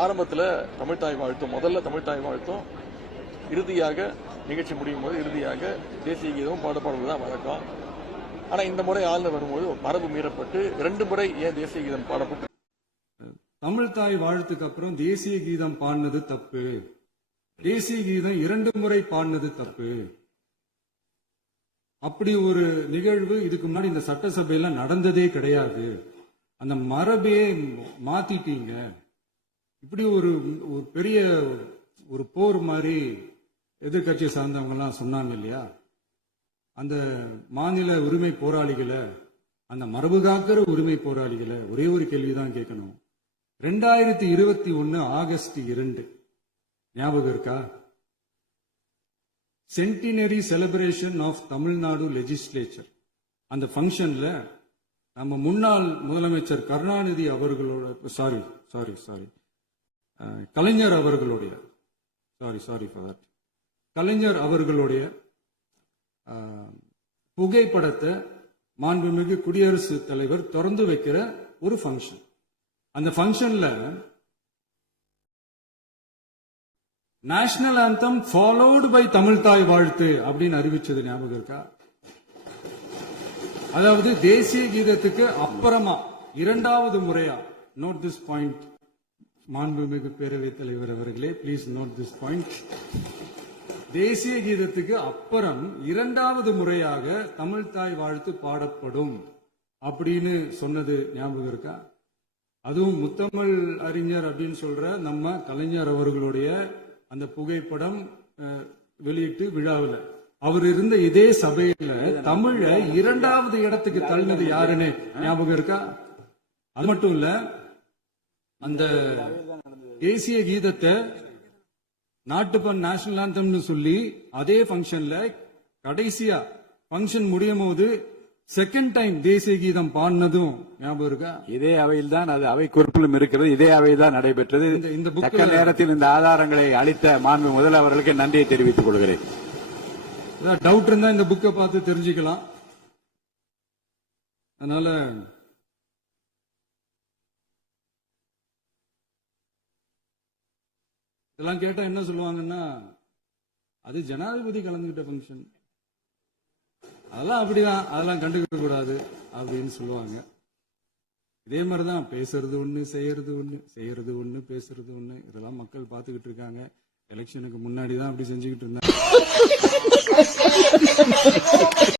ஆரம்பத்தில் தமிழ்தாய் வாழ்த்தும், முதல்ல தமிழ்தாய் வாழ்த்தும், இறுதியாக நிகழ்ச்சி முடியும் போது இறுதியாக தேசிய கீதமும் பாடப்படுவதுதான் வழக்கம். ஆனா இந்த முறை ஆளுநர் வரும்போது மரபு மீறப்பட்டு 2 முறை ஏன் தேசிய கீதம் பாடப்பட்டு? தமிழ்தாய் வாழ்த்துக்கு அப்புறம் தேசிய கீதம் பாடினது தப்பு, தேசிய கீதம் 2 முறை பாடினது தப்பு. அப்படி ஒரு நிகழ்வு இதுக்கு முன்னாடி இந்த சட்டசபையில நடந்ததே கிடையாது. அந்த மரபே மாத்திட்டீங்க. இப்படி ஒரு பெரிய ஒரு போர் மாதிரி எதிர்கட்சி சார்ந்தவங்க எல்லாம் சொன்னாங்க இல்லையா? அந்த மாநில உரிமை போராளிகளை, அந்த மரபு காக்கிற உரிமை போராளிகளை ஒரே ஒரு கேள்விதான் கேட்கணும். 2021 ஆகஸ்ட் 2 ஞாபகம் இருக்கா? Centenary celebration of Tamil Nadu legislature. அந்த ஃபங்க்ஷன்ல நம்ம முன்னாள் முதலமைச்சர் கருணாநிதி அவர்களோட கலைஞர் அவர்களுடைய கலைஞர் அவர்களுடைய புகைப்படத்தை மாண்புமிகு குடியரசுத் தலைவர் திறந்து வைக்கிற ஒரு ஃபங்க்ஷன். அந்த ஃபங்க்ஷன்ல நேஷனல் ஆந்தம் ஃபாலோடு பை தமிழ்தாய் வாழ்த்து அப்படின்னு அறிவிச்சது ஞாபகம் இருக்கா? அதாவது தேசிய கீதத்துக்கு அப்புறமா 2வது முறையா, நோட் திஸ் பாயிண்ட் மாண்புமிகு பேரவைத் தலைவர் அவர்களே, பிளீஸ் நோட் திஸ் பாயிண்ட். தேசிய கீதத்துக்கு அப்புறம் 2வது முறையாக தமிழ்தாய் வாழ்த்து பாடப்படும் அப்படின்னு சொன்னது ஞாபகம் இருக்கா? அதுவும் முத்தமிழ் அறிஞர் அப்படின்னு சொல்ற நம்ம கலைஞர் அவர்களுடைய அந்த புகைப்படம் வெளியிட்டு விழாவில் அவர் இருந்த இதே சபையில தமிழ 2வது இடத்துக்கு தள்ளினது யாருன்னு ஞாபகம் இருக்கா? அது மட்டும் இல்ல, அந்த தேசிய கீதத்தை நாட்டுப்பண் நேஷனல் ஆந்தம்னு சொல்லி அதே பங்கன்ல கடைசியா பங்கன் முடியும் போது செகண்ட் டைம் தேசிய கீதம் பாடினதும் ஞாபகம் இருக்கா? இதே அவையில் தான், அது அவை குறிப்பிலும் இருக்கிறது, இதே அவையில் தான் நடைபெற்றது. இந்த புக் நேரத்தில் இந்த ஆதாரங்களை அளித்த மாண்பு முதல்வர்களுக்கு நன்றியை தெரிவித்துக் கொள்கிறேன். டவுட் இருந்தா இந்த புக்கை பார்த்து தெரிஞ்சுக்கலாம். அதனால இதெல்லாம் கேட்டா என்ன சொல்லுவாங்கன்னா, அது ஜனாதிபதி கலந்துகிட்ட பங்கன், அதெல்லாம் அப்படிதான், அதெல்லாம் கண்டுக்க கூடாது அப்படின்னு சொல்லுவாங்க. இதே மாதிரிதான் பேசுறது ஒண்ணு, செய்யறது ஒண்ணு, பேசுறது ஒண்ணு. இதெல்லாம் மக்கள் பார்த்துக்கிட்டு இருக்காங்க. எலெக்ஷனுக்கு முன்னாடி தான் அப்படி செஞ்சுக்கிட்டு இருந்தாங்க.